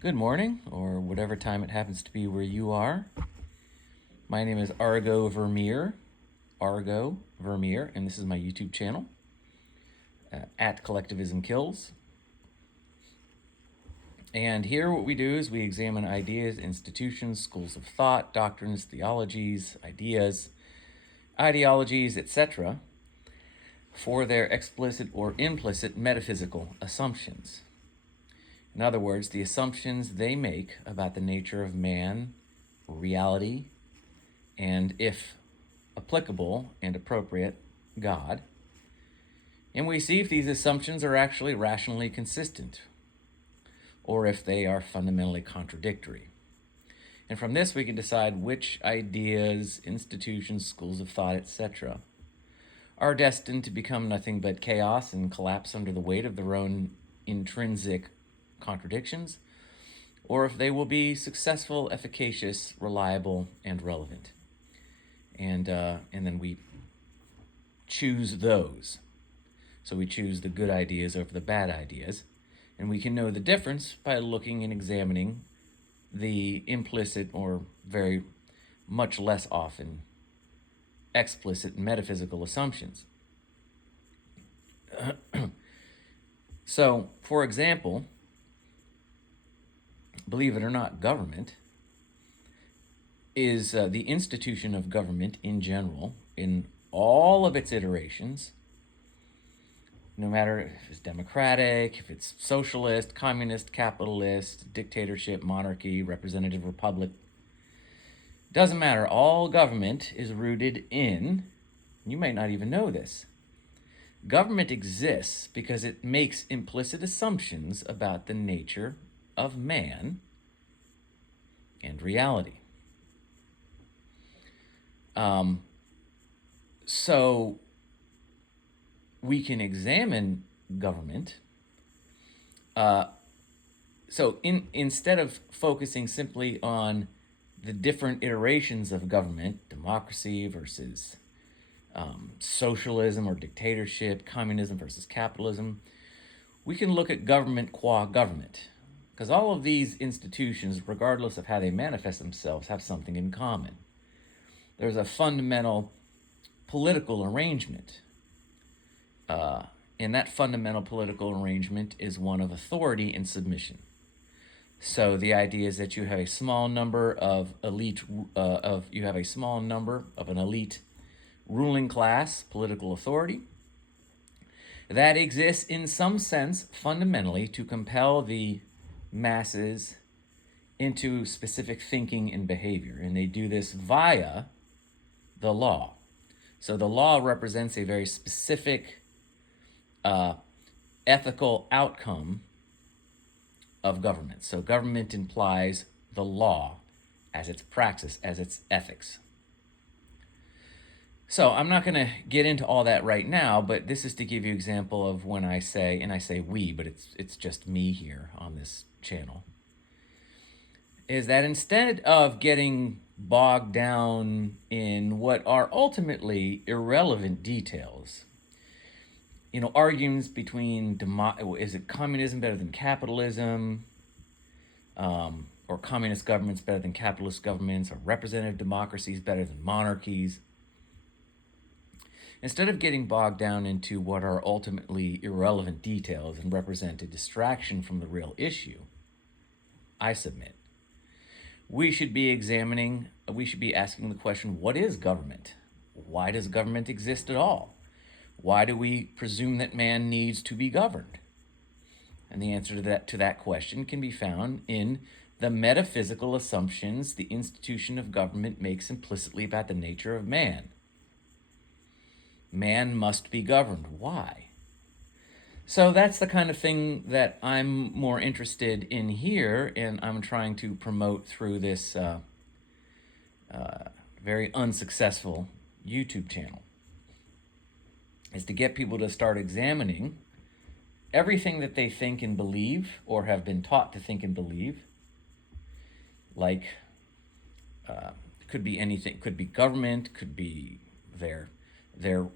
Good morning, or whatever time it happens to be where you are. My name is Argo Vermeer, and this is my YouTube channel, at Collectivism Kills. And here what we do is we examine ideas, institutions, schools of thought, doctrines, theologies, ideas, ideologies, etc., for their explicit or implicit metaphysical assumptions. In other words, the assumptions they make about the nature of man, reality, and, if applicable and appropriate, God. And we see if these assumptions are actually rationally consistent, or if they are fundamentally contradictory. And from this, we can decide which ideas, institutions, schools of thought, etc., are destined to become nothing but chaos and collapse under the weight of their own intrinsic contradictions, or if they will be successful, efficacious, reliable, and relevant. And then we choose those. So we choose the good ideas over the bad ideas. And we can know the difference by looking and examining the implicit, or very much less often explicit, metaphysical assumptions. So, for example, believe it or not, government is the institution of government in general, in all of its iterations, no matter if it's democratic, if it's socialist, communist, capitalist, dictatorship, monarchy, representative republic. Doesn't matter. All government is rooted in, you might not even know this, government exists because it makes implicit assumptions about the nature of man and reality. So we can examine government. Instead of focusing simply on the different iterations of government, democracy versus socialism or dictatorship, communism versus capitalism, we can look at government qua government. Because all of these institutions, regardless of how they manifest themselves, have something in common. There's a fundamental political arrangement. And that fundamental political arrangement is one of authority and submission. So the idea is that you have a small number of an elite ruling class, political authority, that exists in some sense fundamentally to compel the masses into specific thinking and behavior. And they do this via the law. So the law represents a very specific ethical outcome of government. So government implies the law as its praxis, as its ethics. So I'm not going to get into all that right now, but this is to give you an example of when I say, and I say we, but it's just me here on this channel, is that instead of getting bogged down in what are ultimately irrelevant details, arguments between is it communism better than capitalism, or communist governments better than capitalist governments, or representative democracies better than monarchies. Instead of getting bogged down into what are ultimately irrelevant details and represent a distraction from the real issue, I submit, we should be asking the question, what is government? Why does government exist at all? Why do we presume that man needs to be governed? And the answer to that question can be found in the metaphysical assumptions the institution of government makes implicitly about the nature of man. Man must be governed. Why? So that's the kind of thing that I'm more interested in here, and I'm trying to promote through this very unsuccessful YouTube channel, is to get people to start examining everything that they think and believe, or have been taught to think and believe, like could be anything, could be government, could be their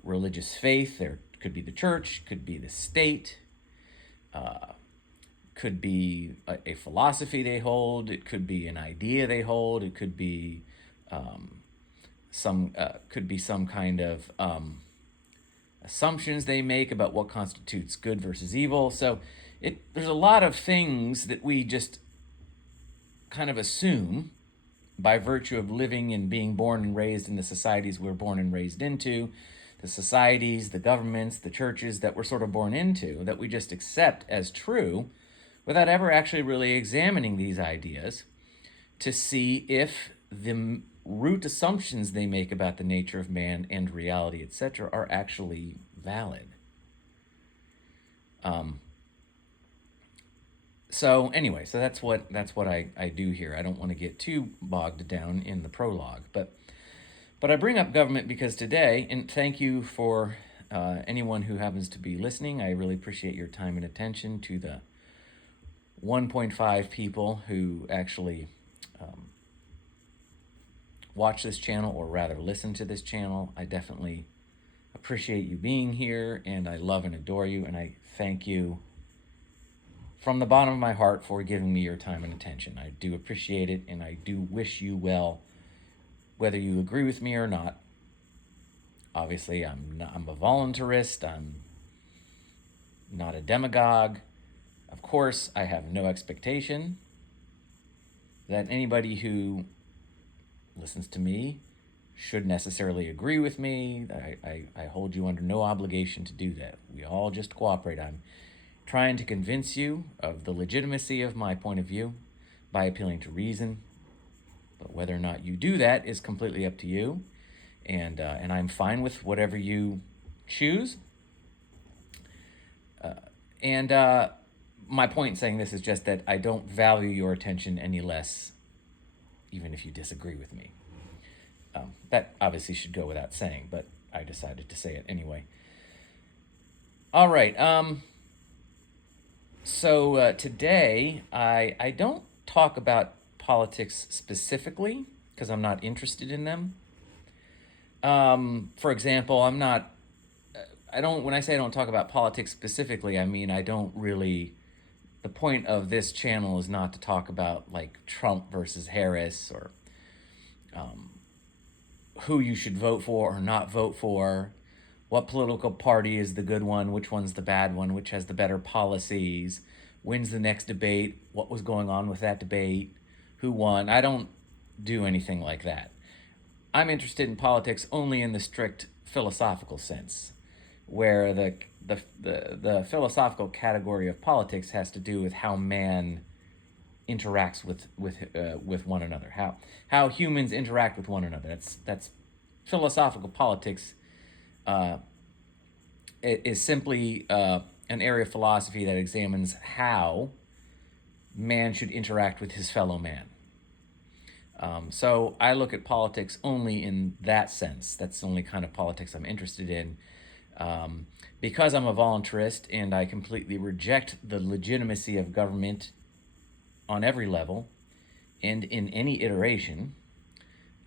religious faith, could be the church, could be the state, could be a philosophy they hold. It could be an idea they hold. It could be some kind of assumptions they make about what constitutes good versus evil. So there's a lot of things that we just kind of assume by virtue of living and being born and raised in the societies we're born and raised into, the societies, the governments, the churches that we're sort of born into, that we just accept as true without ever actually really examining these ideas to see if the root assumptions they make about the nature of man and reality, etc., are actually valid. So anyway, so that's what I do here. I don't want to get too bogged down in the prologue, but I bring up government because today, and thank you for anyone who happens to be listening. I really appreciate your time and attention to the 1.5 people who actually watch this channel, or rather listen to this channel. I definitely appreciate you being here, and I love and adore you, and I thank you from the bottom of my heart for giving me your time and attention. I do appreciate it, and I do wish you well, whether you agree with me or not. Obviously, I'm a voluntarist. I'm not a demagogue. Of course, I have no expectation that anybody who listens to me should necessarily agree with me. I hold you under no obligation to do that. We all just cooperate. I'm trying to convince you of the legitimacy of my point of view by appealing to reason. But whether or not you do that is completely up to you. And I'm fine with whatever you choose. My point in saying this is just that I don't value your attention any less, even if you disagree with me. That obviously should go without saying, but I decided to say it anyway. All right. So today, I don't talk about politics specifically because I'm not interested in them. For example, when I say I don't talk about politics specifically, I mean I don't really, the point of this channel is not to talk about like Trump versus Harris, or who you should vote for or not vote for, what political party is the good one, which one's the bad one, which has the better policies, when's the next debate, what was going on with that debate, who won. I don't do anything like that. I'm interested in politics only in the strict philosophical sense, where the philosophical category of politics has to do with how man interacts with one another, how humans interact with one another. That's philosophical politics. It is simply an area of philosophy that examines how man should interact with his fellow man. So I look at politics only in that sense. That's the only kind of politics I'm interested in. Because I'm a voluntarist and I completely reject the legitimacy of government on every level and in any iteration,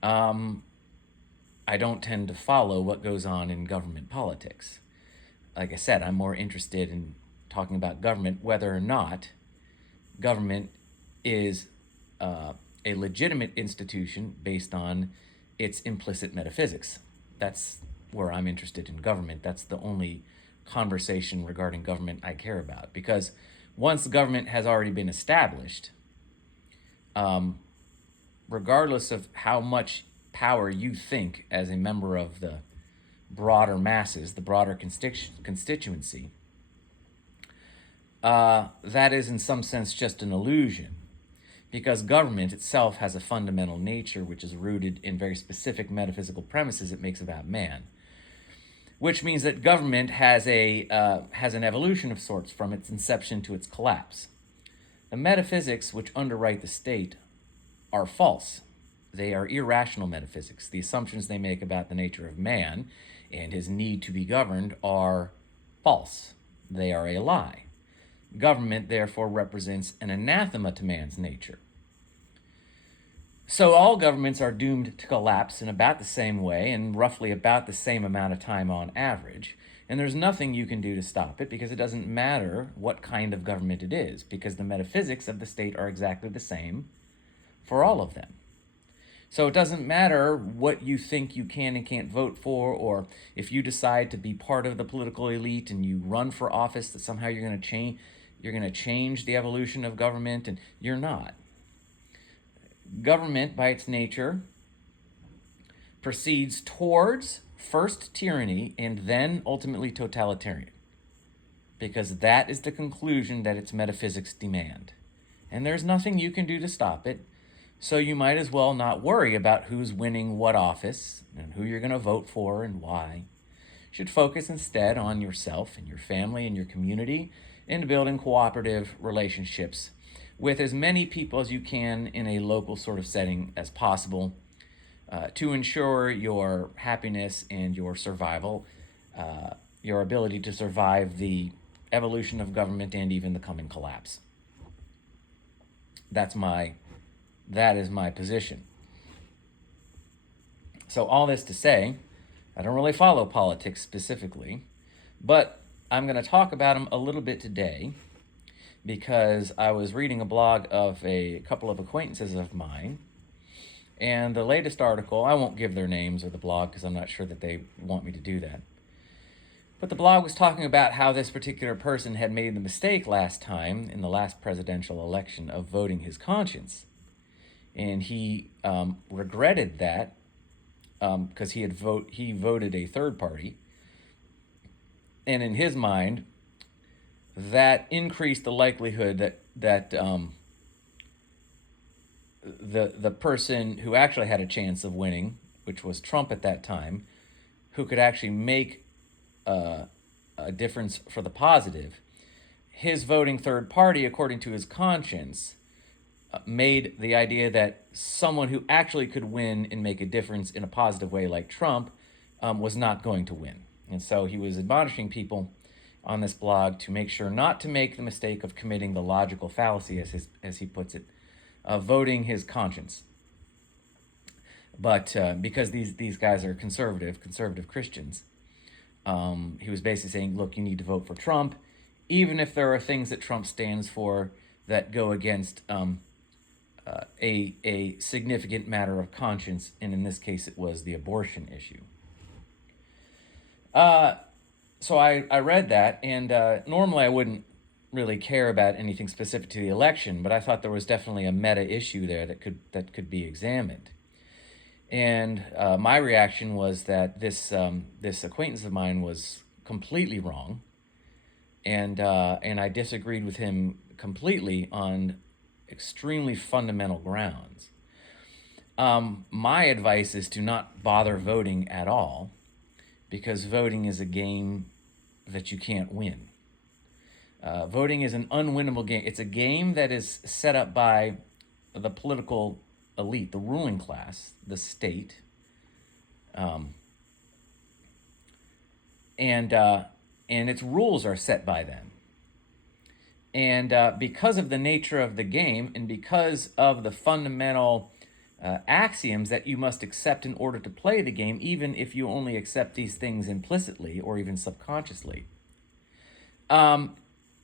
I don't tend to follow what goes on in government politics. Like I said, I'm more interested in talking about government, whether or not government is a legitimate institution based on its implicit metaphysics. That's where I'm interested in government. That's the only conversation regarding government I care about. Because once the government has already been established, regardless of how much power you think as a member of the broader masses, the broader constituency, that is in some sense just an illusion. Because government itself has a fundamental nature which is rooted in very specific metaphysical premises it makes about man. Which means that government has an evolution of sorts from its inception to its collapse. The metaphysics which underwrite the state are false. They are irrational metaphysics. The assumptions they make about the nature of man and his need to be governed are false. They are a lie. Government, therefore, represents an anathema to man's nature. So all governments are doomed to collapse in about the same way and roughly about the same amount of time on average. And there's nothing you can do to stop it because it doesn't matter what kind of government it is, because the metaphysics of the state are exactly the same for all of them. So it doesn't matter what you think you can and can't vote for, or if you decide to be part of the political elite and you run for office, that somehow you're going to change the evolution of government, and you're not. Government, by its nature, proceeds towards first tyranny and then ultimately totalitarian, because that is the conclusion that its metaphysics demand. And there's nothing you can do to stop it, so you might as well not worry about who's winning what office and who you're going to vote for and why. You should focus instead on yourself and your family and your community, and building cooperative relationships with as many people as you can in a local sort of setting as possible, to ensure your happiness and your survival, your ability to survive the evolution of government and even the coming collapse. That is my position. So all this to say, I don't really follow politics specifically, but I'm going to talk about them a little bit today because I was reading a blog of a couple of acquaintances of mine, and the latest article, I won't give their names or the blog because I'm not sure that they want me to do that, but the blog was talking about how this particular person had made the mistake last time in the last presidential election of voting his conscience. And he regretted that because he voted a third party. And in his mind, that increased the likelihood that the person who actually had a chance of winning, which was Trump at that time, who could actually make a difference for the positive, his voting third party, according to his conscience, made the idea that someone who actually could win and make a difference in a positive way, like Trump, was not going to win. And so he was admonishing people on this blog to make sure not to make the mistake of committing the logical fallacy, as he puts it, of voting his conscience. But because these guys are conservative Christians, he was basically saying, look, you need to vote for Trump, even if there are things that Trump stands for that go against a significant matter of conscience, and in this case it was the abortion issue. So I read that, and normally I wouldn't really care about anything specific to the election, but I thought there was definitely a meta issue there that could be examined. And my reaction was that this acquaintance of mine was completely wrong, and I disagreed with him completely on extremely fundamental grounds. My advice is to not bother voting at all, because voting is a game that you can't win. Voting is an unwinnable game. It's a game that is set up by the political elite, the ruling class, the state, and its rules are set by them. And because of the nature of the game, and because of the fundamental axioms that you must accept in order to play the game, even if you only accept these things implicitly or even subconsciously,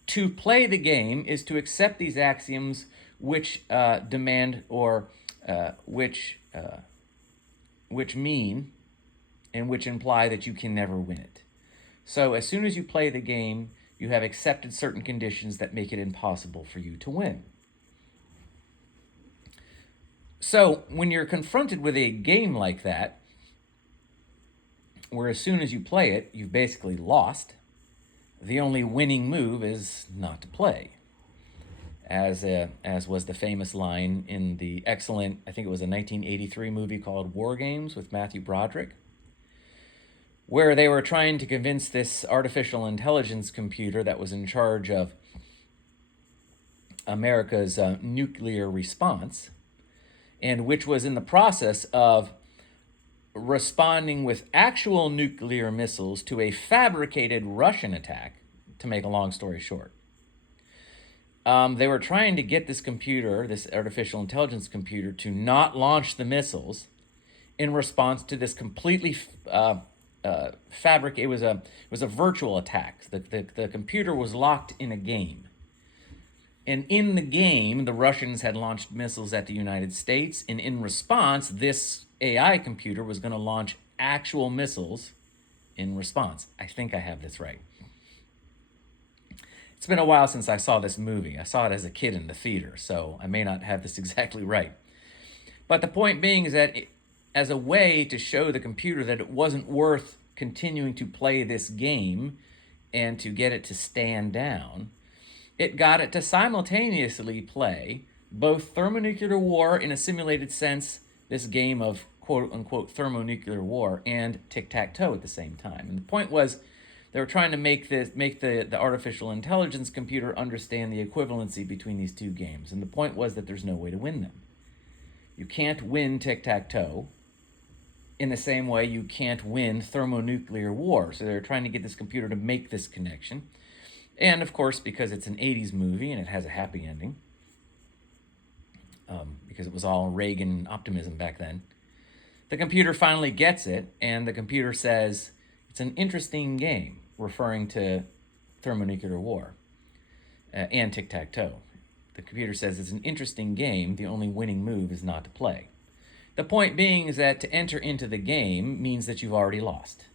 to play the game is to accept these axioms which demand or which mean and which imply that you can never win it. So as soon as you play the game, you have accepted certain conditions that make it impossible for you to win. So when you're confronted with a game like that, where as soon as you play it, you've basically lost, the only winning move is not to play. As was the famous line in the excellent, I think it was a 1983 movie called War Games with Matthew Broderick, where they were trying to convince this artificial intelligence computer that was in charge of America's nuclear response, and which was in the process of responding with actual nuclear missiles to a fabricated Russian attack, to make a long story short. They were trying to get this computer, this artificial intelligence computer, to not launch the missiles in response to this completely It was a virtual attack. The computer was locked in a game. And in the game, the Russians had launched missiles at the United States, and in response, this AI computer was going to launch actual missiles in response. I think I have this right. It's been a while since I saw this movie. I saw it as a kid in the theater, so I may not have this exactly right. But the point being is that as a way to show the computer that it wasn't worth continuing to play this game and to get it to stand down, it got it to simultaneously play both thermonuclear war in a simulated sense, this game of quote-unquote thermonuclear war, and tic-tac-toe at the same time. And the point was they were trying to make the artificial intelligence computer understand the equivalency between these two games. And the point was that there's no way to win them. You can't win tic-tac-toe in the same way you can't win thermonuclear war. So they're trying to get this computer to make this connection. And of course, because it's an 80s movie and it has a happy ending, because it was all Reagan optimism back then, the computer finally gets it, and the computer says, it's an interesting game, referring to thermonuclear war and tic-tac-toe. The computer says it's an interesting game, the only winning move is not to play. The point being is that to enter into the game means that you've already lost.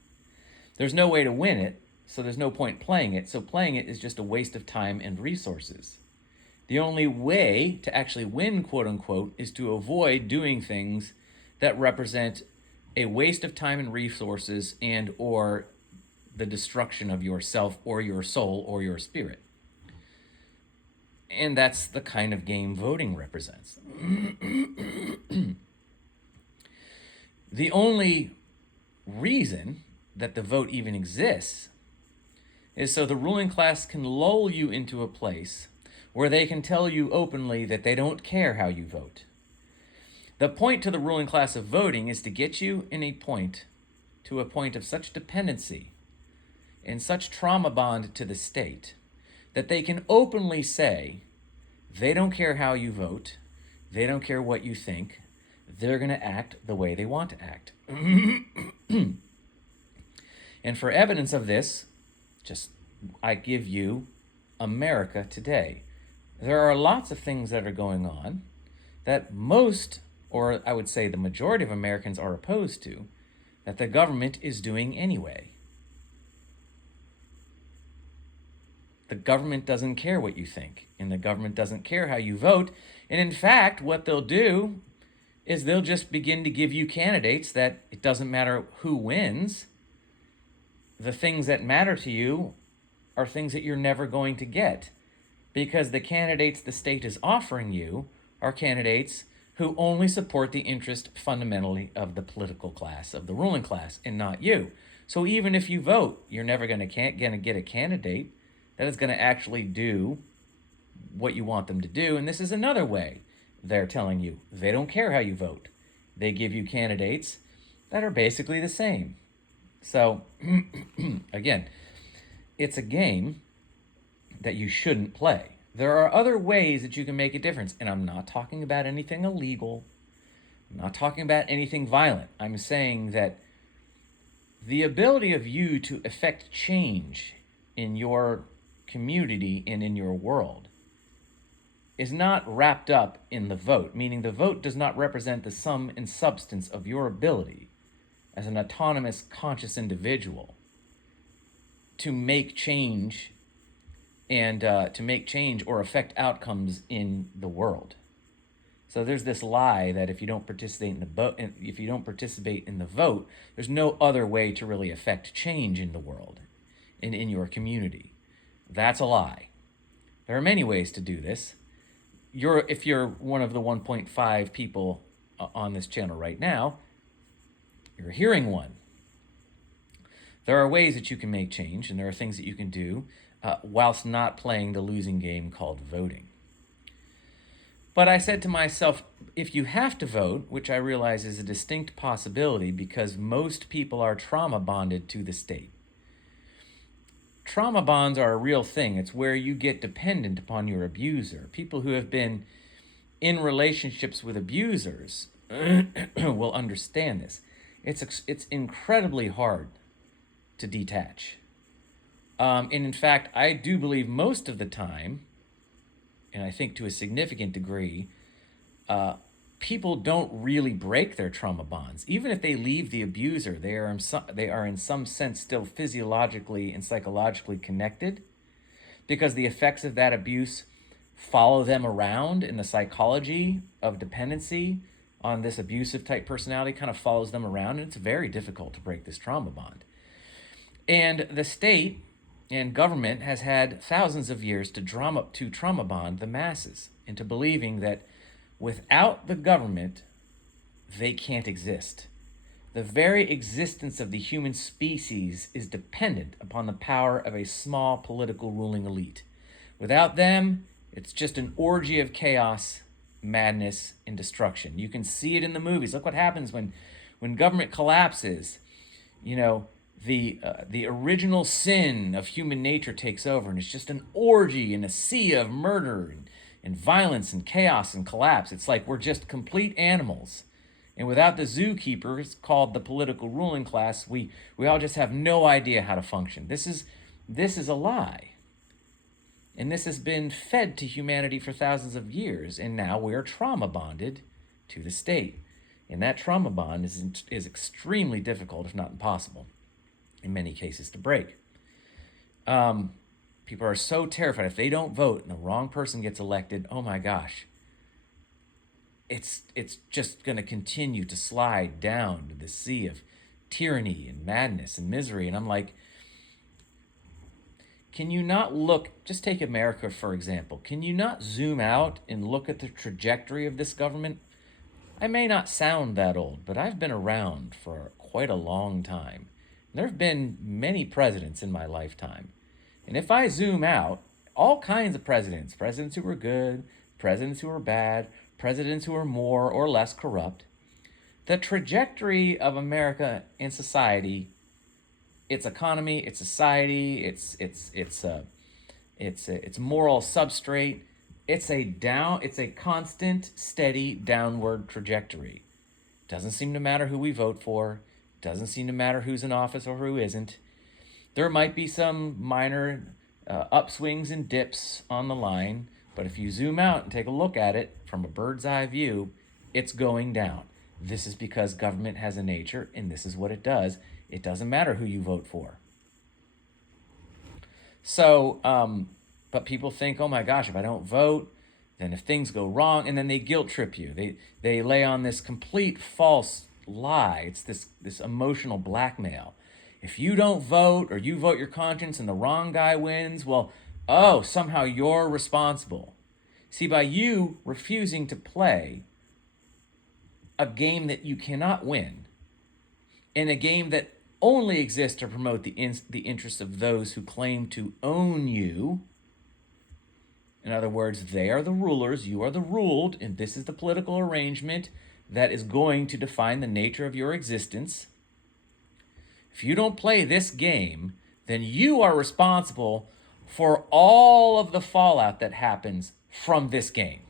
There's no way to win it, so there's no point playing it, so playing it is just a waste of time and resources. The only way to actually win, quote-unquote, is to avoid doing things that represent a waste of time and resources and or the destruction of yourself or your soul or your spirit. And that's the kind of game voting represents. The only reason that the vote even exists is so the ruling class can lull you into a place where they can tell you openly that they don't care how you vote. The point to the ruling class of voting is to get you to a point of such dependency and such trauma bond to the state that they can openly say they don't care how you vote, they don't care what you think, they're going to act the way they want to act. And for evidence of this, I give you America today. There are lots of things that are going on that most, or I would say the majority of Americans are opposed to, that the government is doing anyway. The government doesn't care what you think, and the government doesn't care how you vote. And in fact, what they'll do is they'll just begin to give you candidates that it doesn't matter who wins. The things that matter to you are things that you're never going to get, because the candidates the state is offering you are candidates who only support the interest fundamentally of the political class, of the ruling class, and not you. So even if you vote, you're never going to get a candidate that is going to actually do what you want them to do. And this is another way they're telling you they don't care how you vote. They give you candidates that are basically the same. So, again, it's a game that you shouldn't play. There are other ways that you can make a difference, and I'm not talking about anything illegal. I'm not talking about anything violent. I'm saying that the ability of you to effect change in your community and in your world is not wrapped up in the vote, meaning the vote does not represent the sum and substance of your ability as an autonomous, conscious individual to make change and or affect outcomes in the world. So there's this lie that if you don't participate in the vote, there's no other way to really affect change in the world and in your community. That's a lie. There are many ways to do this. If you're one of the 1.5 people on this channel right now, you're hearing one. There are ways that you can make change, and there are things that you can do whilst not playing the losing game called voting. But I said to myself, if you have to vote, which I realize is a distinct possibility because most people are trauma bonded to the state. Trauma bonds are a real thing. It's where you get dependent upon your abuser. People who have been in relationships with abusers will understand this. It's incredibly hard to detach. And in fact, I do believe most of the time, and I think to a significant degree, people don't really break their trauma bonds. Even if they leave the abuser, they are in some sense still physiologically and psychologically connected, because the effects of that abuse follow them around, in the psychology of dependency on this abusive type personality kind of follows them around, and it's very difficult to break this trauma bond. And the state and government has had thousands of years to trauma bond the masses into believing that without the government, they can't exist. The very existence of the human species is dependent upon the power of a small political ruling elite. Without them, it's just an orgy of chaos, madness, and destruction. You can see it in the movies. Look what happens when government collapses. You know, the original sin of human nature takes over, and it's just an orgy and a sea of murder and violence and chaos and collapse. It's like we're just complete animals. And without the zookeepers, called the political ruling class, we all just have no idea how to function. This is a lie. And this has been fed to humanity for thousands of years, and now we're trauma bonded to the state. And that trauma bond is extremely difficult, if not impossible, in many cases to break. People are so terrified if they don't vote and the wrong person gets elected, oh my gosh, it's just going to continue to slide down to the sea of tyranny and madness and misery. And I'm like, can you not look, just take America for example, can you not zoom out and look at the trajectory of this government? I may not sound that old, but I've been around for quite a long time. There have been many presidents in my lifetime. And if I zoom out, all kinds of presidents who were good, presidents who were bad, presidents who were more or less corrupt, the trajectory of America and society, its economy, its society, its moral substrate, it's a constant, steady downward trajectory. Doesn't seem to matter who we vote for. Doesn't seem to matter who's in office or who isn't. There might be some minor upswings and dips on the line, but if you zoom out and take a look at it from a bird's eye view, it's going down. This is because government has a nature, and this is what it does. It doesn't matter who you vote for. So, but people think, oh my gosh, if I don't vote, then if things go wrong, and then they guilt trip you. They lay on this complete false lie. It's this emotional blackmail. If you don't vote, or you vote your conscience and the wrong guy wins, well, oh, somehow you're responsible. See, by you refusing to play a game that you cannot win, in a game that only exists to promote the interests of those who claim to own you. In other words, they are the rulers, you are the ruled, and this is the political arrangement that is going to define the nature of your existence. If you don't play this game, then you are responsible for all of the fallout that happens from this game.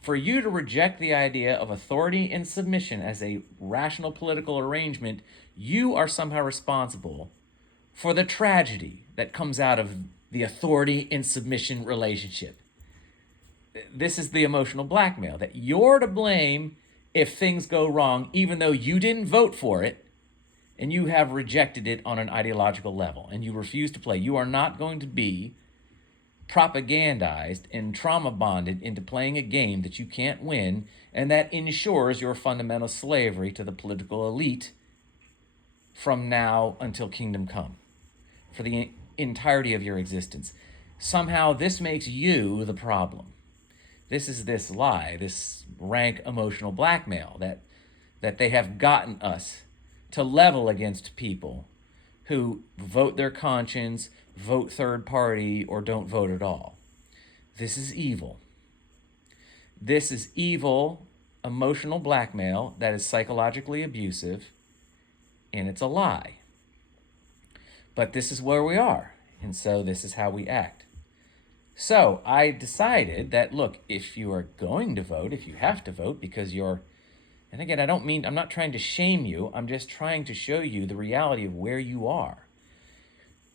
For you to reject the idea of authority and submission as a rational political arrangement, you are somehow responsible for the tragedy that comes out of the authority and submission relationship. This is the emotional blackmail, that you're to blame if things go wrong, even though you didn't vote for it, and you have rejected it on an ideological level, and you refuse to play. You are not going to be propagandized and trauma bonded into playing a game that you can't win, and that ensures your fundamental slavery to the political elite from now until kingdom come, for the entirety of your existence. Somehow this makes you the problem. This is this lie, this rank emotional blackmail that they have gotten us to level against people who vote their conscience, vote third party, or don't vote at all. This is evil. This is evil emotional blackmail that is psychologically abusive, and it's a lie. But this is where we are, and so this is how we act. So I decided that, look, if you are going to vote, if you have to vote because you're And again, I'm not trying to shame you. I'm just trying to show you the reality of where you are.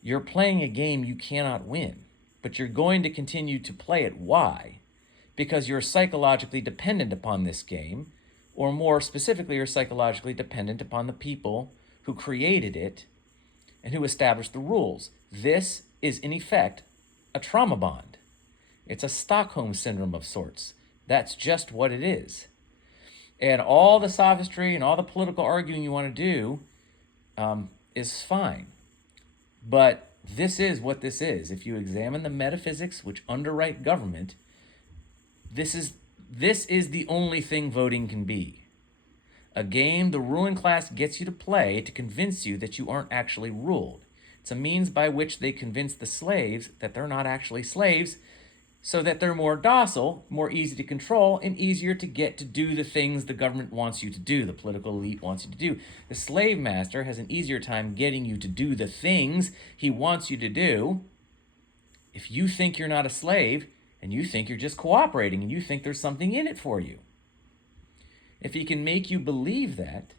You're playing a game you cannot win, but you're going to continue to play it. Why? Because you're psychologically dependent upon this game, or more specifically, you're psychologically dependent upon the people who created it and who established the rules. This is, in effect, a trauma bond. It's a Stockholm syndrome of sorts. That's just what it is. And all the sophistry and all the political arguing you want to do is fine. But this is what this is. If you examine the metaphysics which underwrite government, this is the only thing voting can be. A game the ruling class gets you to play to convince you that you aren't actually ruled. It's a means by which they convince the slaves that they're not actually slaves, so that they're more docile, more easy to control, and easier to get to do the things the government wants you to do, the political elite wants you to do. The slave master has an easier time getting you to do the things he wants you to do if you think you're not a slave and you think you're just cooperating and you think there's something in it for you. If he can make you believe that,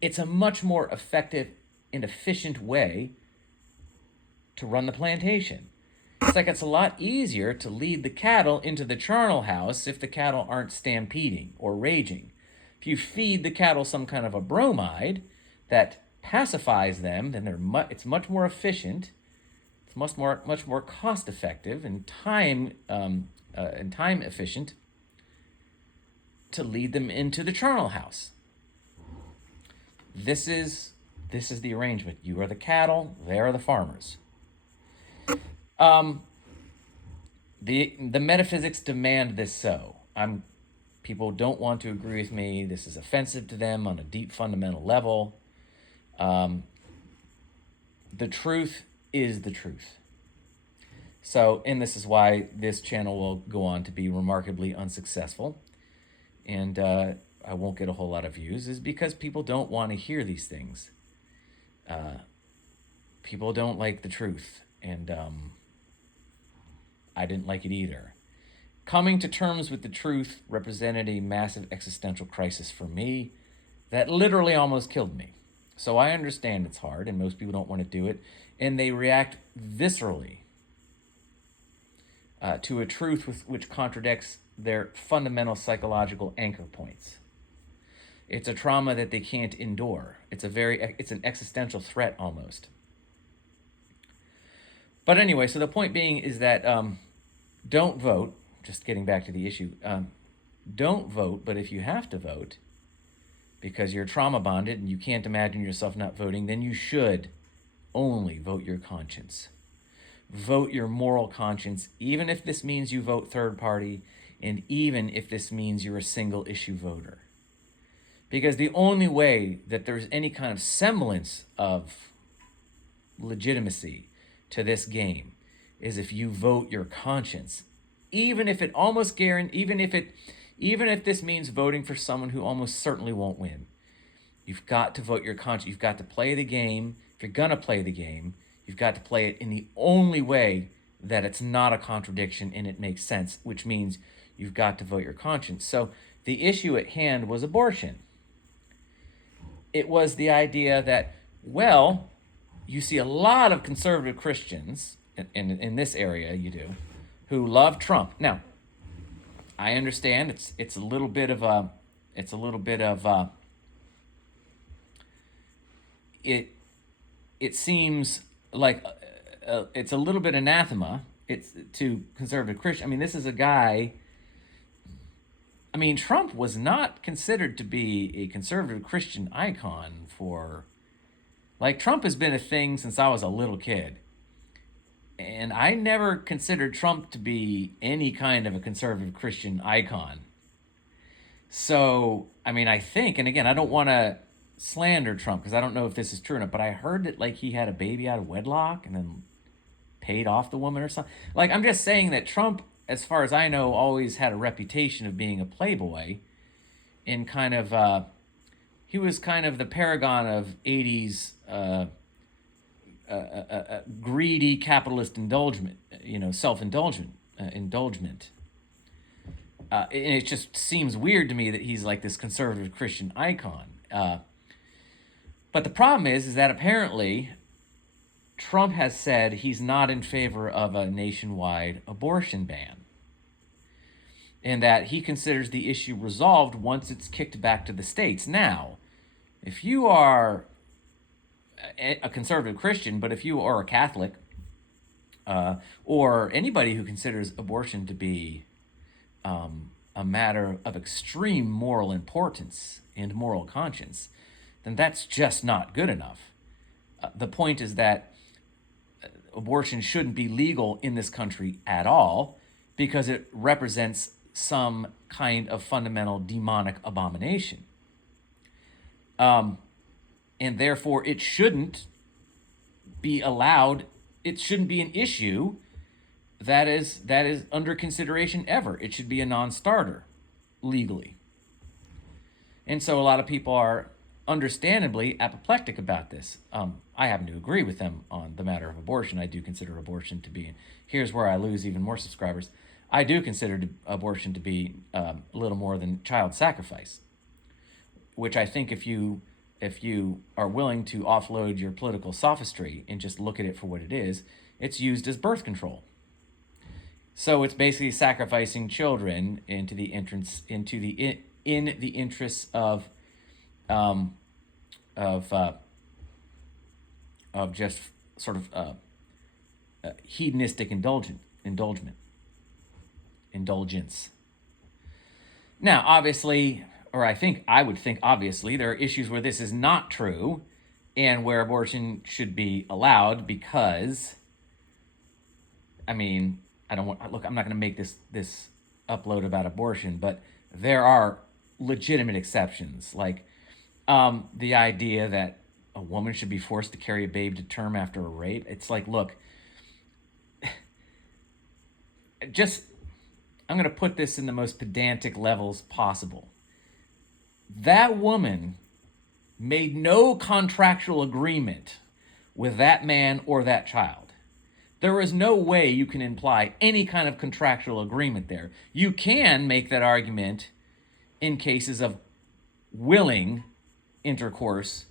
it's a much more effective and efficient way to run the plantation. It's like it's a lot easier to lead the cattle into the charnel house if the cattle aren't stampeding or raging. If you feed the cattle some kind of a bromide that pacifies them, then it's much more efficient. It's much more cost effective and time efficient to lead them into the charnel house. This is the arrangement. You are the cattle, they are the farmers. The metaphysics demand this so. People don't want to agree with me. This is offensive to them on a deep fundamental level. The truth is the truth. So, and this is why this channel will go on to be remarkably unsuccessful. And I won't get a whole lot of views, is because people don't want to hear these things. People don't like the truth. And I didn't like it either. Coming to terms with the truth represented a massive existential crisis for me that literally almost killed me. So I understand it's hard, and most people don't want to do it, and they react viscerally to a truth which contradicts their fundamental psychological anchor points. It's a trauma that they can't endure. It's an existential threat almost. But anyway, so the point being is that don't vote. Just getting back to the issue. Don't vote, but if you have to vote because you're trauma bonded and you can't imagine yourself not voting, then you should only vote your conscience. Vote your moral conscience, even if this means you vote third party, and even if this means you're a single issue voter. Because the only way that there's any kind of semblance of legitimacy to this game is if you vote your conscience, even if this means voting for someone who almost certainly won't win. You've got to vote your conscience. You've got to play the game. If you're gonna play the game, you've got to play it in the only way that it's not a contradiction and it makes sense, which means you've got to vote your conscience. So the issue at hand was abortion. It was the idea that, well, you see a lot of conservative Christians in this area, you do, who love Trump. Now, I understand it seems like it's a little bit anathema. It's to conservative Christian. I mean, this is a guy. I mean, Trump was not considered to be a conservative Christian icon for. Like, Trump has been a thing since I was a little kid. And I never considered Trump to be any kind of a conservative Christian icon. So, I mean, I think, and again, I don't want to slander Trump because I don't know if this is true or not, but I heard that, like, he had a baby out of wedlock and then paid off the woman or something. Like, I'm just saying that Trump, as far as I know, always had a reputation of being a playboy in kind of... he was kind of the paragon of 80s greedy capitalist indulgement, self-indulgent, indulgement. and it just seems weird to me that he's like this conservative Christian icon. But the problem is that apparently Trump has said he's not in favor of a nationwide abortion ban, and that he considers the issue resolved once it's kicked back to the states. Now, if you are a conservative Christian, but if you are a Catholic, or anybody who considers abortion to be a matter of extreme moral importance and moral conscience, then that's just not good enough. The point is that abortion shouldn't be legal in this country at all because it represents some kind of fundamental demonic abomination. And therefore it shouldn't be allowed. It shouldn't be an issue that is under consideration ever. It should be a non-starter legally. And so a lot of people are understandably apoplectic about this. I happen to agree with them on the matter of abortion. I do consider abortion to be, here's where I lose even more subscribers, I do consider abortion to be a little more than child sacrifice, which I think if you are willing to offload your political sophistry and just look at it for what it is, it's used as birth control. So it's basically sacrificing children in the interests of just sort of hedonistic indulgence. Now, obviously, or I would think obviously, there are issues where this is not true and where abortion should be allowed because, I'm not going to make this upload about abortion, but there are legitimate exceptions, like the idea that a woman should be forced to carry a baby to term after a rape. It's like, look, I'm going to put this in the most pedantic levels possible. That woman made no contractual agreement with that man or that child. There is no way you can imply any kind of contractual agreement there. You can make that argument in cases of willing intercourse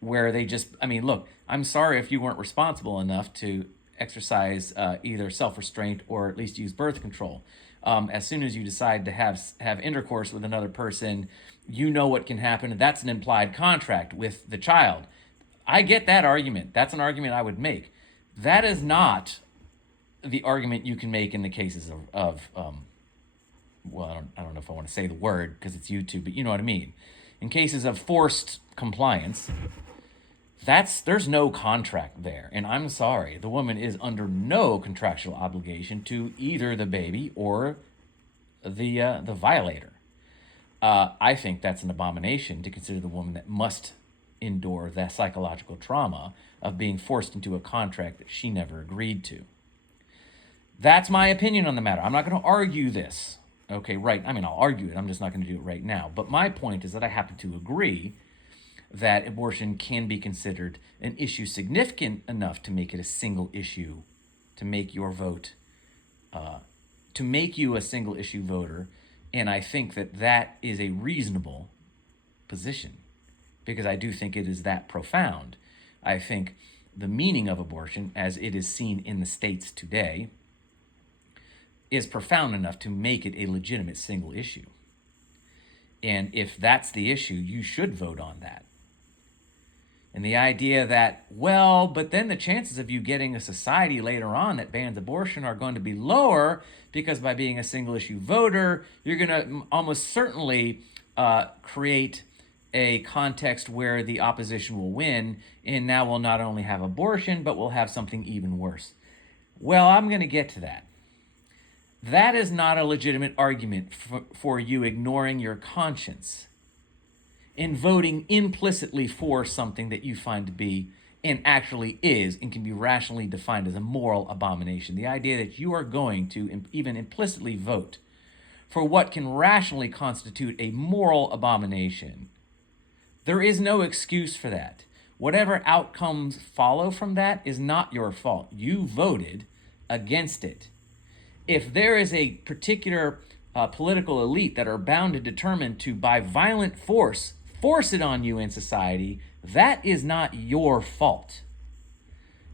where they just, look, I'm sorry if you weren't responsible enough to exercise either self-restraint or at least use birth control. As soon as you decide to have intercourse with another person, you know what can happen. That's an implied contract with the child. I get that argument. That's an argument I would make. That is not the argument you can make in the cases of well, I don't know if I want to say the word because it's YouTube, but you know what I mean. In cases of forced compliance, there's no contract there. And I'm sorry, the woman is under no contractual obligation to either the baby or the violator. I think that's an abomination to consider the woman that must endure that psychological trauma of being forced into a contract that she never agreed to. That's my opinion on the matter. I'm not going to argue this. Okay, right. I'll argue it. I'm just not going to do it right now. But my point is that I happen to agree that abortion can be considered an issue significant enough to make it a single issue, to make your vote, to make you a single issue voter. And I think that is a reasonable position because I do think it is that profound. I think the meaning of abortion, as it is seen in the states today, is profound enough to make it a legitimate single issue. And if that's the issue, you should vote on that. And the idea that, well, but then the chances of you getting a society later on that bans abortion are going to be lower because by being a single issue voter, you're going to almost certainly create a context where the opposition will win, and now we'll not only have abortion, but we'll have something even worse. Well, I'm going to get to that. That is not a legitimate argument for you ignoring your conscience and voting implicitly for something that you find to be and actually is and can be rationally defined as a moral abomination. The idea that you are going to even implicitly vote for what can rationally constitute a moral abomination, there is no excuse for that. Whatever outcomes follow from that is not your fault. You voted against it. If there is a particular political elite that are bound and determined to, by violent force it on you in society, that is not your fault.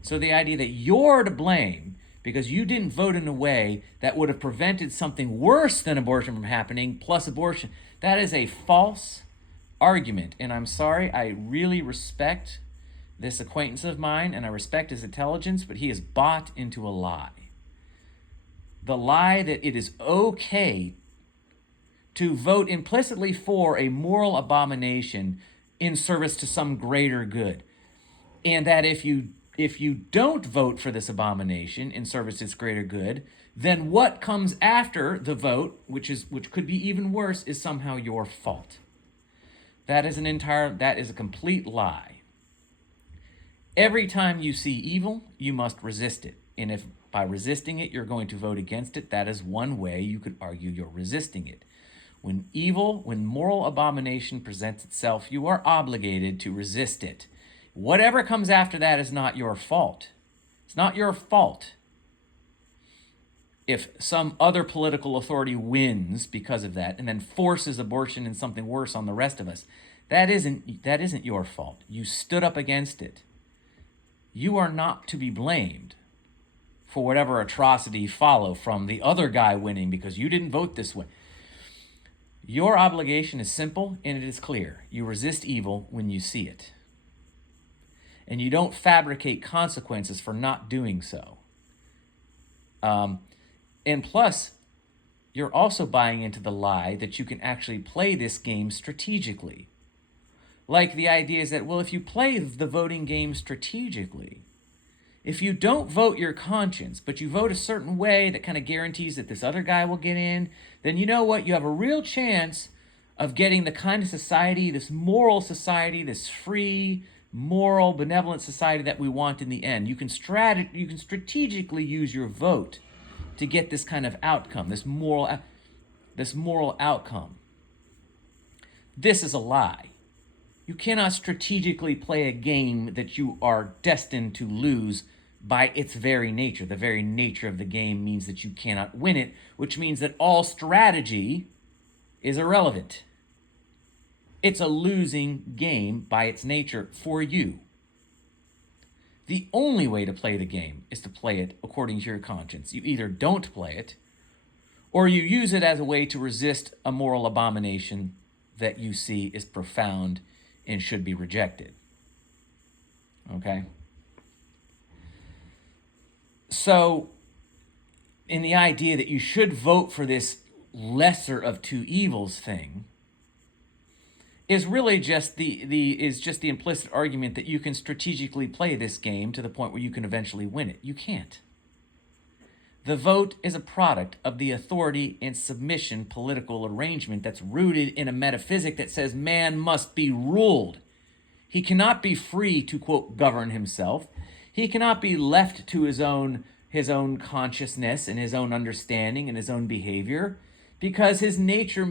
So the idea that you're to blame because you didn't vote in a way that would have prevented something worse than abortion from happening, plus abortion, that is a false argument. And I'm sorry, I really respect this acquaintance of mine, and I respect his intelligence, but he is bought into a lie. The lie that it is okay to vote implicitly for a moral abomination in service to some greater good. And that if you don't vote for this abomination in service to its greater good, then what comes after the vote, which could be even worse, is somehow your fault. That is a complete lie. Every time you see evil, you must resist it. And if by resisting it, you're going to vote against it, that is one way you could argue you're resisting it. When moral abomination presents itself, you are obligated to resist it. Whatever comes after that is not your fault. It's not your fault if some other political authority wins because of that and then forces abortion and something worse on the rest of us. That isn't your fault. You stood up against it. You are not to be blamed for whatever atrocity follow from the other guy winning because you didn't vote this way. Your obligation is simple and it is clear. You resist evil when you see it. And you don't fabricate consequences for not doing so. And plus, you're also buying into the lie that you can actually play this game strategically. Like the idea is that, well, if you play the voting game strategically, if you don't vote your conscience, but you vote a certain way that kind of guarantees that this other guy will get in, then you know what? You have a real chance of getting the kind of society, this moral society, this free, moral, benevolent society that we want in the end. You can strategically use your vote to get this kind of outcome, this moral outcome. This is a lie. You cannot strategically play a game that you are destined to lose by its very nature. The very nature of the game means that you cannot win it, which means that all strategy is irrelevant. It's a losing game by its nature for you. The only way to play the game is to play it according to your conscience. You either don't play it, or you use it as a way to resist a moral abomination that you see is profound and should be rejected. Okay? So, in the idea that you should vote for this lesser of two evils thing, is really just the implicit argument that you can strategically play this game to the point where you can eventually win it. You can't. The vote is a product of the authority and submission political arrangement that's rooted in a metaphysic that says man must be ruled. He cannot be free to, quote, govern himself. He cannot be left to his own consciousness and his own understanding and his own behavior, because his nature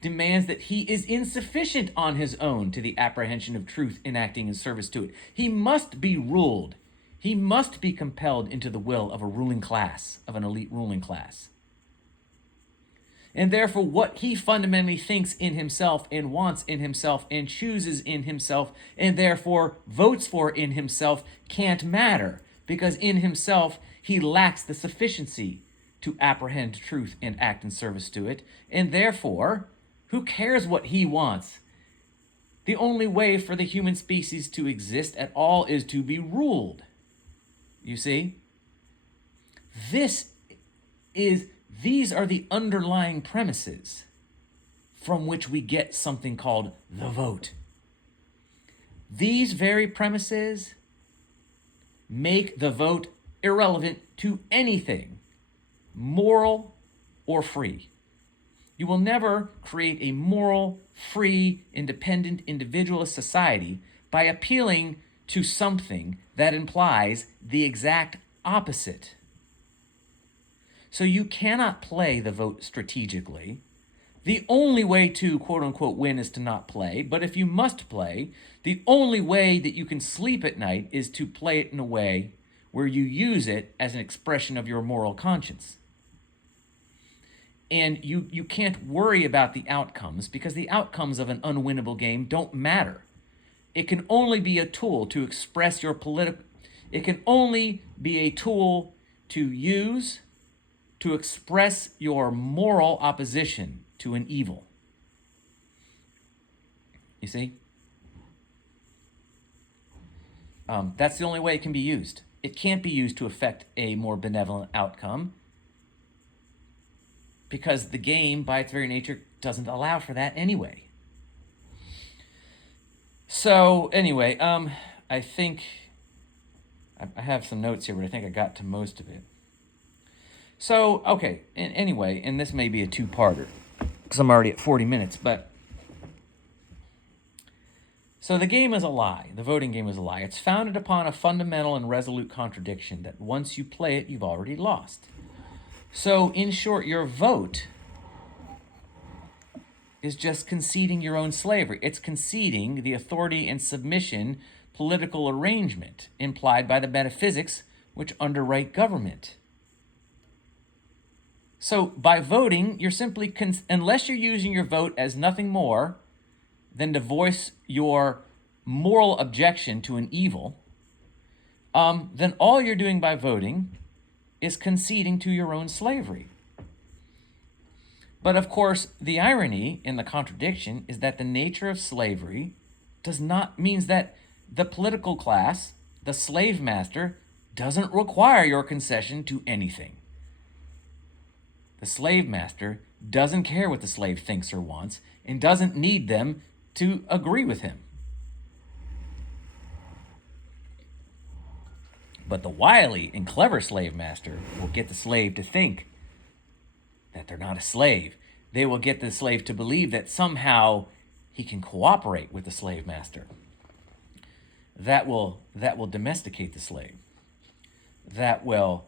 demands that he is insufficient on his own to the apprehension of truth in acting in service to it. He must be ruled. He must be compelled into the will of a ruling class, of an elite ruling class. And therefore, what he fundamentally thinks in himself and wants in himself and chooses in himself and therefore votes for in himself can't matter, because in himself he lacks the sufficiency to apprehend truth and act in service to it. And therefore, who cares what he wants? The only way for the human species to exist at all is to be ruled. You see? These are the underlying premises from which we get something called the vote. These very premises make the vote irrelevant to anything, moral or free. You will never create a moral, free, independent, individualist society by appealing to something that implies the exact opposite. So you cannot play the vote strategically. The only way to, quote unquote, win is to not play. But if you must play, the only way that you can sleep at night is to play it in a way where you use it as an expression of your moral conscience. And you can't worry about the outcomes because the outcomes of an unwinnable game don't matter. It can only be a tool to express your political, it can only be a tool to use to express your moral opposition to an evil. You see? That's the only way it can be used. It can't be used to affect a more benevolent outcome because the game, by its very nature, doesn't allow for that anyway. So, anyway, I think I have some notes here, but I think I got to most of it. So, okay, anyway, and this may be a two-parter because I'm already at 40 minutes, but so the game is a lie. The voting game is a lie. It's founded upon a fundamental and resolute contradiction that once you play it, you've already lost. So, in short, your vote is just conceding your own slavery. It's conceding the authority and submission political arrangement implied by the metaphysics which underwrite government. So, by voting, you're simply, unless you're using your vote as nothing more than to voice your moral objection to an evil, then all you're doing by voting is conceding to your own slavery. But of course, the irony in the contradiction is that the nature of slavery means that the political class, the slave master, doesn't require your concession to anything. The slave master doesn't care what the slave thinks or wants and doesn't need them to agree with him. But the wily and clever slave master will get the slave to think that they're not a slave. They will get the slave to believe that somehow he can cooperate with the slave master. That will domesticate the slave. That will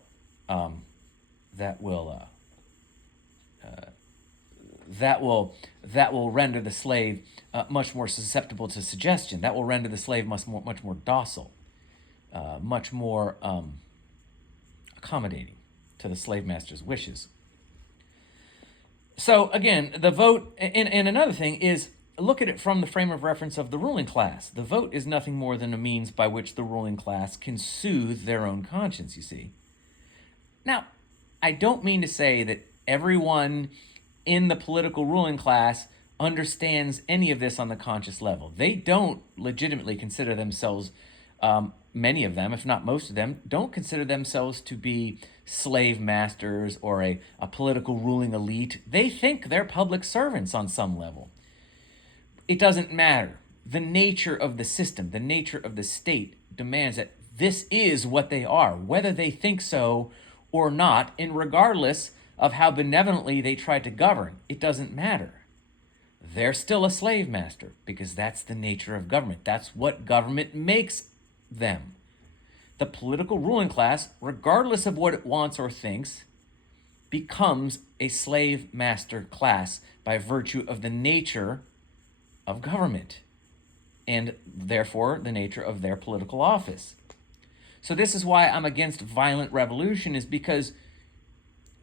render the slave much more susceptible to suggestion. That will render the slave much more docile, much more accommodating to the slave master's wishes. So again, the vote, and another thing is, look at it from the frame of reference of the ruling class. The vote is nothing more than a means by which the ruling class can soothe their own conscience, you see. Now, I don't mean to say that everyone in the political ruling class understands any of this on the conscious level. They don't legitimately consider themselves, many of them, if not most of them, don't consider themselves to be slave masters or a political ruling elite. They think they're public servants on some level. It doesn't matter. The nature of the system, the nature of the state demands that this is what they are, whether they think so or not, and regardless of how benevolently they try to govern, it doesn't matter. They're still a slave master because that's the nature of government. That's what government makes them. The political ruling class, regardless of what it wants or thinks, becomes a slave master class by virtue of the nature of government and therefore the nature of their political office. So this is why I'm against violent revolution, is because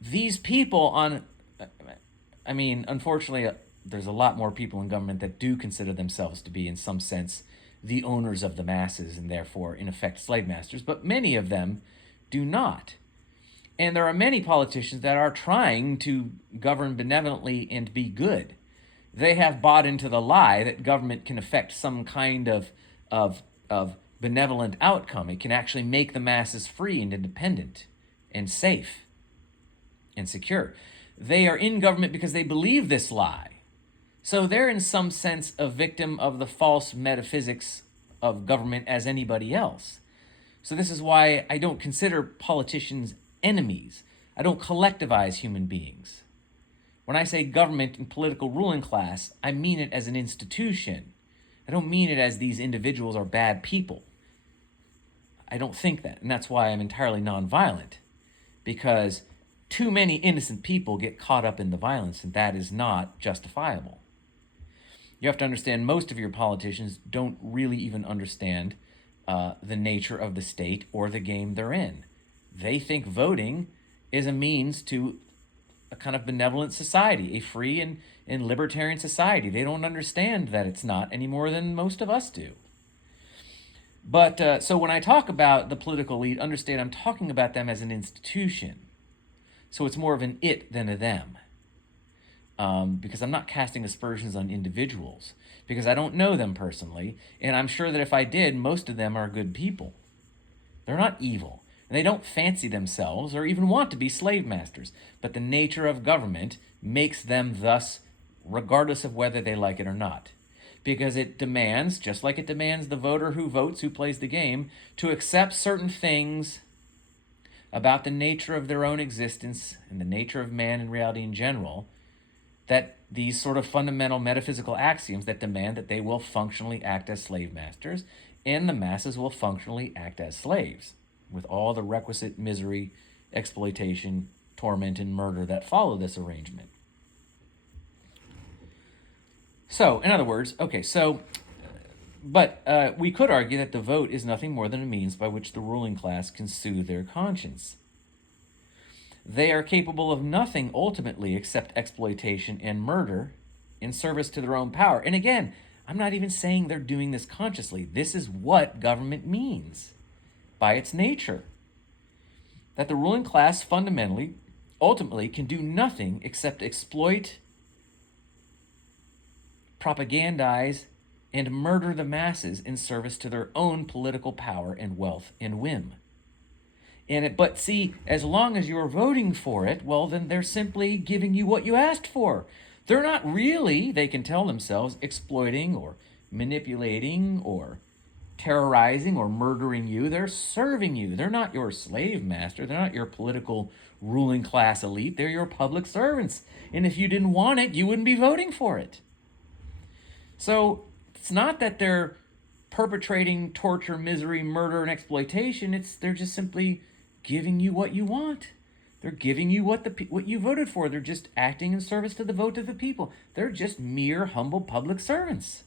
these people unfortunately, there's a lot more people in government that do consider themselves to be, in some sense, the owners of the masses and therefore, in effect, slave masters, but many of them do not. And there are many politicians that are trying to govern benevolently and be good. They have bought into the lie that government can affect some kind of benevolent outcome. It can actually make the masses free and independent and safe and secure. They are in government because they believe this lie. So they're in some sense a victim of the false metaphysics of government as anybody else. So this is why I don't consider politicians enemies. I don't collectivize human beings. When I say government and political ruling class, I mean it as an institution. I don't mean it as these individuals are bad people. I don't think that, and that's why I'm entirely nonviolent, because too many innocent people get caught up in the violence, and that is not justifiable. You have to understand most of your politicians don't really even understand the nature of the state or the game they're in. They think voting is a means to a kind of benevolent society, a free and libertarian society. They don't understand that it's not any more than most of us do. But so when I talk about the political elite, understand I'm talking about them as an institution. So it's more of an it than a them. Because I'm not casting aspersions on individuals, because I don't know them personally, and I'm sure that if I did, most of them are good people. They're not evil, and they don't fancy themselves or even want to be slave masters, but the nature of government makes them thus, regardless of whether they like it or not. Because it demands, just like it demands the voter who votes, who plays the game, to accept certain things about the nature of their own existence and the nature of man and reality in general, that these sort of fundamental metaphysical axioms that demand that they will functionally act as slave masters and the masses will functionally act as slaves, with all the requisite misery, exploitation, torment, and murder that follow this arrangement. So, in other words, but we could argue that the vote is nothing more than a means by which the ruling class can soothe their conscience. They are capable of nothing ultimately except exploitation and murder in service to their own power. And again, I'm not even saying they're doing this consciously. This is what government means by its nature. That the ruling class fundamentally, ultimately, can do nothing except exploit, propagandize, and murder the masses in service to their own political power and wealth and whim. But see, as long as you're voting for it, well, then they're simply giving you what you asked for. They're not really, they can tell themselves, exploiting or manipulating or terrorizing or murdering you. They're serving you. They're not your slave master. They're not your political ruling class elite. They're your public servants. And if you didn't want it, you wouldn't be voting for it. So it's not that they're perpetrating torture, misery, murder, and exploitation. They're just simply giving you what you want. They're giving you what you voted for. They're just acting in service to the vote of the people. They're just mere humble public servants.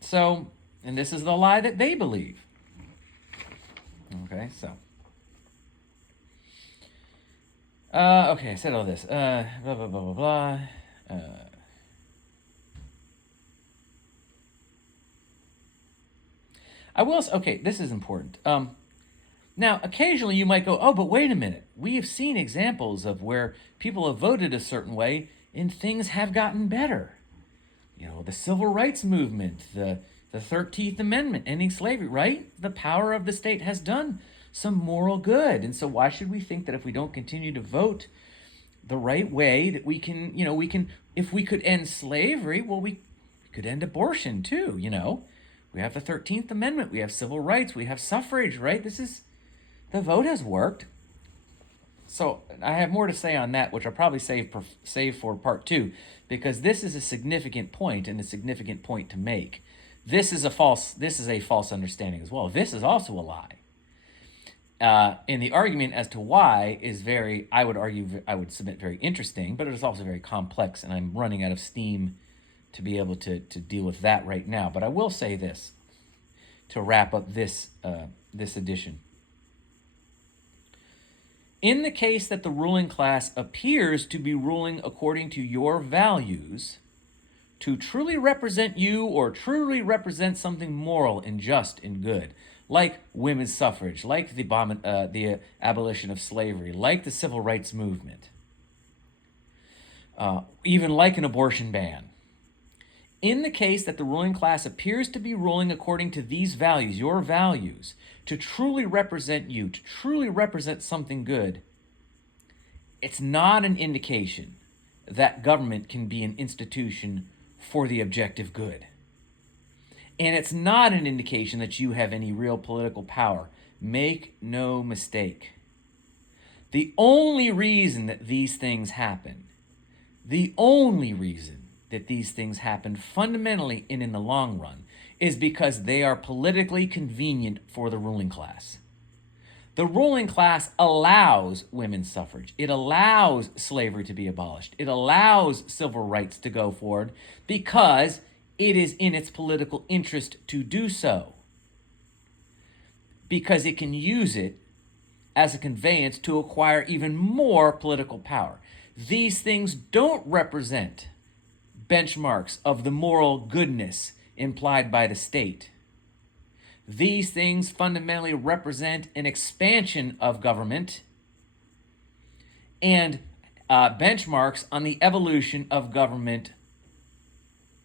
So, and this is the lie that they believe. Okay, so. Okay, I said all this. Blah, blah, blah, blah, blah. Okay, this is important. Now, occasionally you might go, oh, but wait a minute. We have seen examples of where people have voted a certain way and things have gotten better. You know, the civil rights movement, the 13th Amendment, ending slavery, right? The power of the state has done some moral good. And so why should we think that if we don't continue to vote the right way, that we can, if we could end slavery, well, we could end abortion too, We have the 13th Amendment, we have civil rights, we have suffrage, right? The vote has worked. So I have more to say on that, which I'll probably save for part 2, because this is a significant point and a significant point to make. This is a false understanding as well. This is also a lie. And the argument as to why is I would submit very interesting, but it is also very complex, and I'm running out of steam to be able to deal with that right now. But I will say this to wrap up this edition. In the case that the ruling class appears to be ruling according to your values, to truly represent you or truly represent something moral and just and good, like women's suffrage, like the abolition of slavery, like the civil rights movement, even like an abortion ban. In the case that the ruling class appears to be ruling according to these values, your values, to truly represent you, to truly represent something good, it's not an indication that government can be an institution for the objective good. And it's not an indication that you have any real political power. Make no mistake. The only reason that these things happen, fundamentally and in the long run, is because they are politically convenient for the ruling class. The ruling class allows women's suffrage. It allows slavery to be abolished. It allows civil rights to go forward because it is in its political interest to do so. Because it can use it as a conveyance to acquire even more political power. These things don't represent benchmarks of the moral goodness implied by the state. These things fundamentally represent an expansion of government and benchmarks on the evolution of government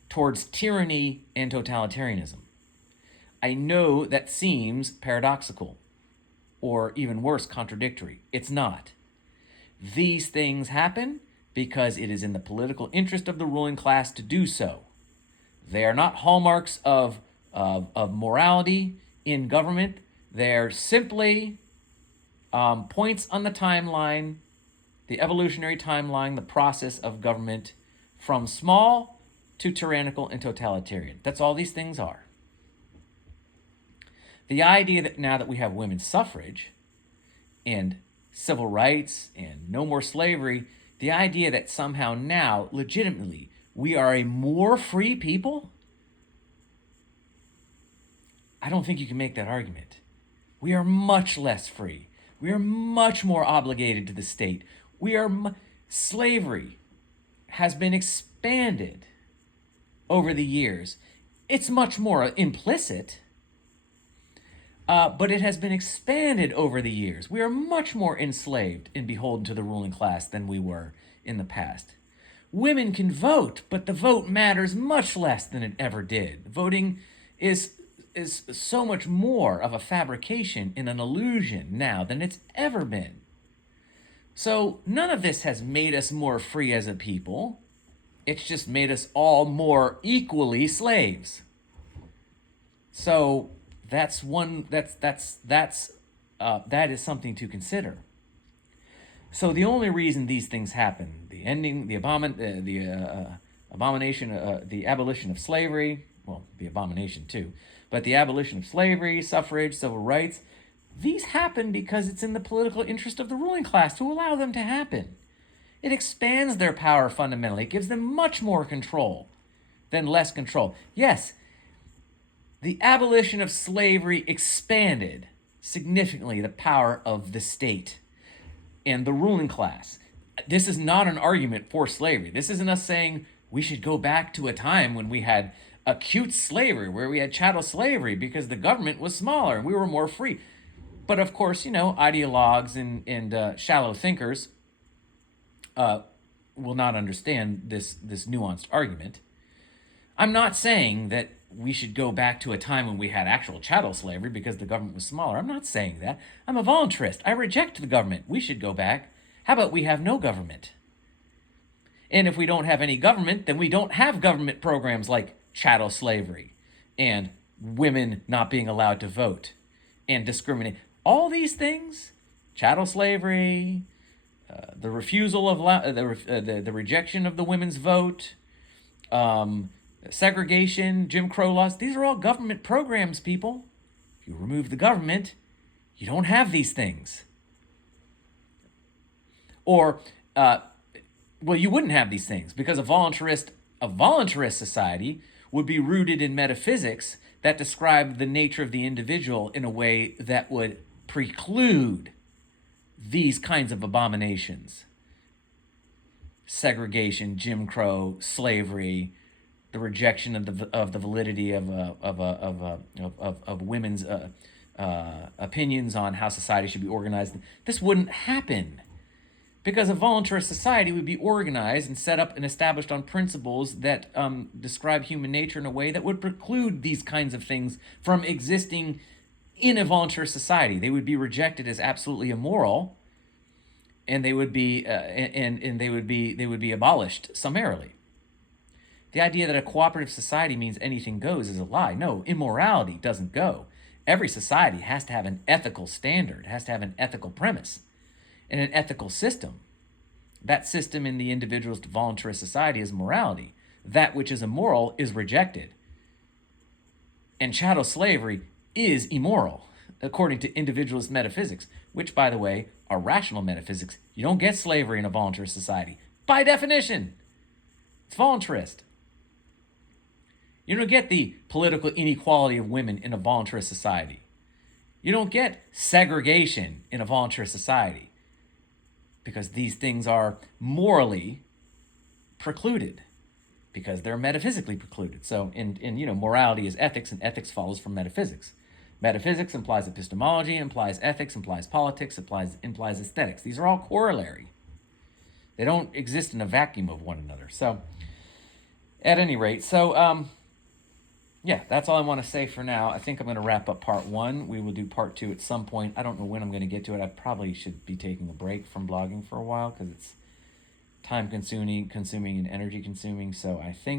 towards tyranny and totalitarianism. I know that seems paradoxical, or even worse, contradictory. It's not. These things happen because it is in the political interest of the ruling class to do so. They are not hallmarks of morality in government. They're simply points on the timeline, the evolutionary timeline, the process of government from small to tyrannical and totalitarian. That's all these things are. The idea that now that we have women's suffrage and civil rights and no more slavery, the idea that somehow now, legitimately, we are a more free people, I don't think you can make that argument. We are much less free. We are much more obligated to the state. Slavery has been expanded over the years. It's much more implicit, but it has been expanded over the years. We are much more enslaved and beholden to the ruling class than we were in the past. Women can vote, but the vote matters much less than it ever did. Voting is so much more of a fabrication and an illusion now than it's ever been. So none of this has made us more free as a people. It's just made us all more equally slaves. So that is something to consider. So the only reason these things happen, the abolition of slavery, well, the abomination too, but the abolition of slavery, suffrage, civil rights, these happen because it's in the political interest of the ruling class to allow them to happen. It expands their power fundamentally. It gives them much more control than less control. Yes, the abolition of slavery expanded significantly the power of the state and the ruling class. This is not an argument for slavery. This isn't us saying we should go back to a time when we had acute slavery, where we had chattel slavery because the government was smaller and we were more free. But of course, ideologues and shallow thinkers will not understand this nuanced argument. I'm not saying that we should go back to a time when we had actual chattel slavery because the government was smaller. I'm not saying that. I'm a voluntarist. I reject the government. We should go back. How about we have no government? And if we don't have any government, then we don't have government programs like chattel slavery and women not being allowed to vote and discriminate. All these things, chattel slavery, the refusal of the rejection of the women's vote, segregation, Jim Crow laws, these are all government programs, people. If you remove the government, you don't have these things. Or, you wouldn't have these things because a voluntarist society would be rooted in metaphysics that describe the nature of the individual in a way that would preclude these kinds of abominations. Segregation, Jim Crow, slavery, the rejection of the validity of women's opinions on how society should be organized. This wouldn't happen because a voluntarist society would be organized and set up and established on principles that describe human nature in a way that would preclude these kinds of things from existing in a voluntarist society. They would be rejected as absolutely immoral, and they would be they would be abolished summarily. The idea that a cooperative society means anything goes is a lie. No, immorality doesn't go. Every society has to have an ethical standard, has to have an ethical premise, and an ethical system. That system in the individualist voluntarist society is morality. That which is immoral is rejected. And chattel slavery is immoral, according to individualist metaphysics, which, by the way, are rational metaphysics. You don't get slavery in a voluntarist society. By definition, it's voluntarist. You don't get the political inequality of women in a voluntarist society. You don't get segregation in a volunteer society because these things are morally precluded, because they're metaphysically precluded. So in morality is ethics, and ethics follows from metaphysics. Metaphysics implies epistemology, implies ethics, implies politics, implies aesthetics. These are all corollary. They don't exist in a vacuum of one another. So at any rate, yeah, that's all I want to say for now. I think I'm going to wrap up part 1. We will do part 2 at some point. I don't know when I'm going to get to it. I probably should be taking a break from blogging for a while because it's time consuming and energy consuming. So I think